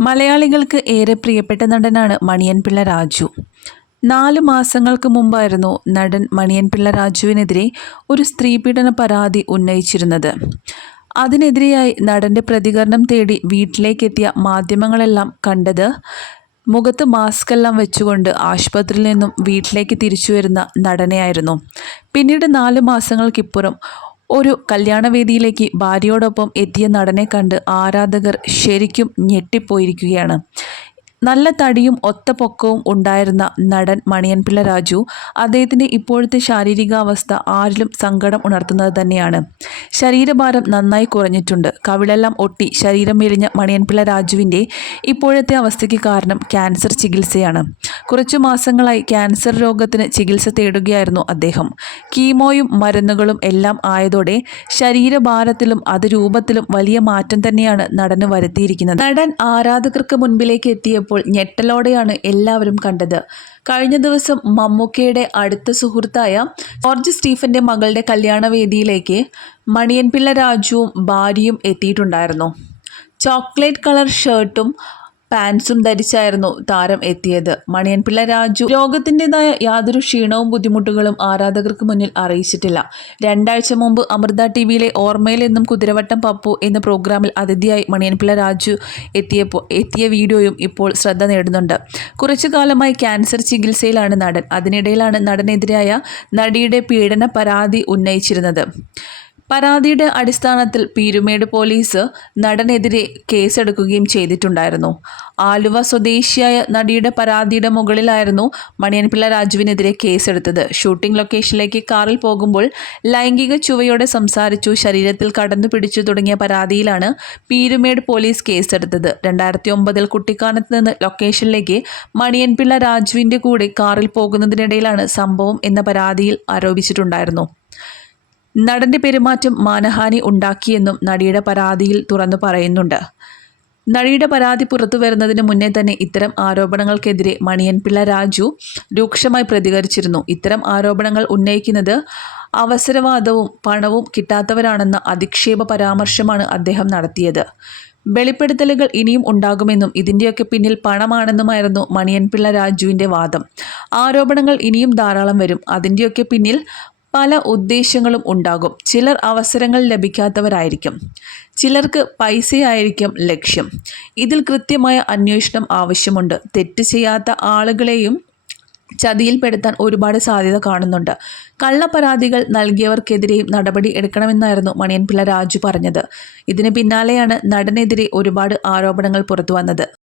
മലയാളികൾക്ക് ഏറെ പ്രിയപ്പെട്ട നടനാണ് മണിയൻപിള്ള രാജു. നാല് മാസങ്ങൾക്ക് മുമ്പായിരുന്നു നടൻ മണിയൻപിള്ള രാജുവിനെതിരെ ഒരു സ്ത്രീപീഡന പരാതി ഉന്നയിച്ചിരുന്നത്. അതിനെതിരെയായി നടന്റെ പ്രതികരണം തേടി വീട്ടിലേക്കെത്തിയ മാധ്യമങ്ങളെല്ലാം കണ്ടത് മുഖത്ത് മാസ്കെല്ലാം വെച്ചുകൊണ്ട് ആശുപത്രിയിൽ നിന്നും വീട്ടിലേക്ക് തിരിച്ചു വരുന്ന നടനെയായിരുന്നു. പിന്നീട് നാല് മാസങ്ങൾക്കിപ്പുറം ഒരു കല്യാണവേദിയിലേക്ക് ഭാര്യയോടൊപ്പം എത്തിയ നടനെ കണ്ട് ആരാധകർ ശരിക്കും ഞെട്ടിപ്പോയിരിക്കുകയാണ്. നല്ല തടിയും ഒത്ത പൊക്കവും ഉണ്ടായിരുന്ന നടൻ മണിയൻപിള്ള രാജു അദ്ദേഹത്തിന്റെ ഇപ്പോഴത്തെ ശാരീരികാവസ്ഥ ആരിലും സങ്കടം ഉണർത്തുന്നത് തന്നെയാണ്. ശരീരഭാരം നന്നായി കുറഞ്ഞിട്ടുണ്ട്. കവിളെല്ലാം ഒട്ടി ശരീരം മെലിഞ്ഞ മണിയൻപിള്ള രാജുവിന്റെ ഇപ്പോഴത്തെ അവസ്ഥയ്ക്ക് കാരണം ക്യാൻസർ ചികിത്സയാണ്. കുറച്ചു മാസങ്ങളായി ക്യാൻസർ രോഗത്തിന് ചികിത്സ തേടുകയായിരുന്നു അദ്ദേഹം. കീമോയും മരുന്നുകളും എല്ലാം ആയതോടെ ശരീരഭാരത്തിലും അത് രൂപത്തിലും വലിയ മാറ്റം തന്നെയാണ് നടന് വരുത്തിയിരിക്കുന്നത്. നടൻ ആരാധകർക്ക് മുൻപിലേക്ക് എത്തിയപ്പോൾ ഞെട്ടലോടെയാണ് എല്ലാവരും കണ്ടത്. കഴിഞ്ഞ ദിവസം മമ്മൂക്കയുടെ അടുത്ത സുഹൃത്തായ ജോർജ് സ്റ്റീഫന്റെ മകളുടെ കല്യാണവേദിയിലേക്ക് മണിയൻപിള്ള രാജുവും ഭാര്യയും എത്തിയിട്ടുണ്ടായിരുന്നു. ചോക്ലേറ്റ് കളർ ഷർട്ടും പാൻസും ധരിച്ചായിരുന്നു താരം എത്തിയത്. മണിയൻപിള്ള രാജു രോഗത്തിന്റെതായ യാതൊരു ക്ഷീണവും ബുദ്ധിമുട്ടുകളും ആരാധകർക്ക് മുന്നിൽ അറിയിച്ചിട്ടില്ല. രണ്ടാഴ്ച മുമ്പ് അമൃത ടി വിയിലെ ഓർമ്മയിൽ എന്നും കുതിരവട്ടം പപ്പു എന്ന പ്രോഗ്രാമിൽ അതിഥിയായി മണിയൻപിള്ള രാജു എത്തിയപ്പോൾ എത്തിയ വീഡിയോയും ഇപ്പോൾ ശ്രദ്ധ നേടുന്നുണ്ട്. കുറച്ചു കാലമായി ക്യാൻസർ ചികിത്സയിലാണ് നടൻ. അതിനിടയിലാണ് നടനെതിരായ നടിയുടെ പീഡന പരാതി ഉന്നയിച്ചിരുന്നത്. പരാതിയുടെ അടിസ്ഥാനത്തിൽ പീരുമേട് പോലീസ് നടനെതിരെ കേസെടുക്കുകയും ചെയ്തിട്ടുണ്ടായിരുന്നു. ആലുവ സ്വദേശിയായ നടിയുടെ പരാതിയുടെ മുകളിലായിരുന്നു മണിയൻപിള്ള രാജുവിനെതിരെ കേസെടുത്തത്. ഷൂട്ടിംഗ് ലൊക്കേഷനിലേക്ക് കാറിൽ പോകുമ്പോൾ ലൈംഗിക ചുവയോടെ സംസാരിച്ചു ശരീരത്തിൽ കടന്നു പിടിച്ചു തുടങ്ങിയ പരാതിയിലാണ് പീരുമേട് പോലീസ് കേസെടുത്തത്. രണ്ടായിരത്തി ഒമ്പതിൽ കുട്ടിക്കാനത്ത് നിന്ന് ലൊക്കേഷനിലേക്ക് മണിയൻപിള്ള രാജുവിന്റെ കൂടെ കാറിൽ പോകുന്നതിനിടയിലാണ് സംഭവം എന്ന പരാതിയിൽ ആരോപിച്ചിട്ടുണ്ടായിരുന്നു. നടന്റെ പെരുമാറ്റം മാനഹാനി ഉണ്ടാക്കിയെന്നും നടിയുടെ പരാതിയിൽ തുറന്നു പറയുന്നുണ്ട്. നടിയുടെ പരാതി പുറത്തു വരുന്നതിന് മുന്നേ തന്നെ ഇത്തരം ആരോപണങ്ങൾക്കെതിരെ മണിയൻപിള്ള രാജു രൂക്ഷമായി പ്രതികരിച്ചിരുന്നു. ഇത്തരം ആരോപണങ്ങൾ ഉന്നയിക്കുന്നത് അവസരവാദവും പണവും കിട്ടാത്തവരാണെന്ന അധിക്ഷേപ പരാമർശമാണ് അദ്ദേഹം നടത്തിയത്. വെളിപ്പെടുത്തലുകൾ ഇനിയും ഉണ്ടാകുമെന്നും ഇതിന്റെയൊക്കെ പിന്നിൽ പണമാണെന്നുമായിരുന്നു മണിയൻപിള്ള രാജുവിന്റെ വാദം. ആരോപണങ്ങൾ ഇനിയും ധാരാളം വരും. അതിന്റെയൊക്കെ പിന്നിൽ പല ഉദ്ദേശങ്ങളും ഉണ്ടാകും. ചിലർ അവസരങ്ങൾ ലഭിക്കാത്തവരായിരിക്കും. ചിലർക്ക് പൈസയായിരിക്കും ലക്ഷ്യം. ഇതിൽ കൃത്യമായ അന്വേഷണം ആവശ്യമുണ്ട്. തെറ്റ് ചെയ്യാത്ത ആളുകളെയും ചതിയിൽപ്പെടുത്താൻ ഒരുപാട് സാധ്യത കാണുന്നുണ്ട്. കള്ളപ്പരാതികൾ നൽകിയവർക്കെതിരെയും നടപടി എടുക്കണമെന്നായിരുന്നു മണിയൻപിള്ള രാജു പറഞ്ഞത്. ഇതിന് പിന്നാലെയാണ് നടനെതിരെ ഒരുപാട് ആരോപണങ്ങൾ പുറത്തു വന്നത്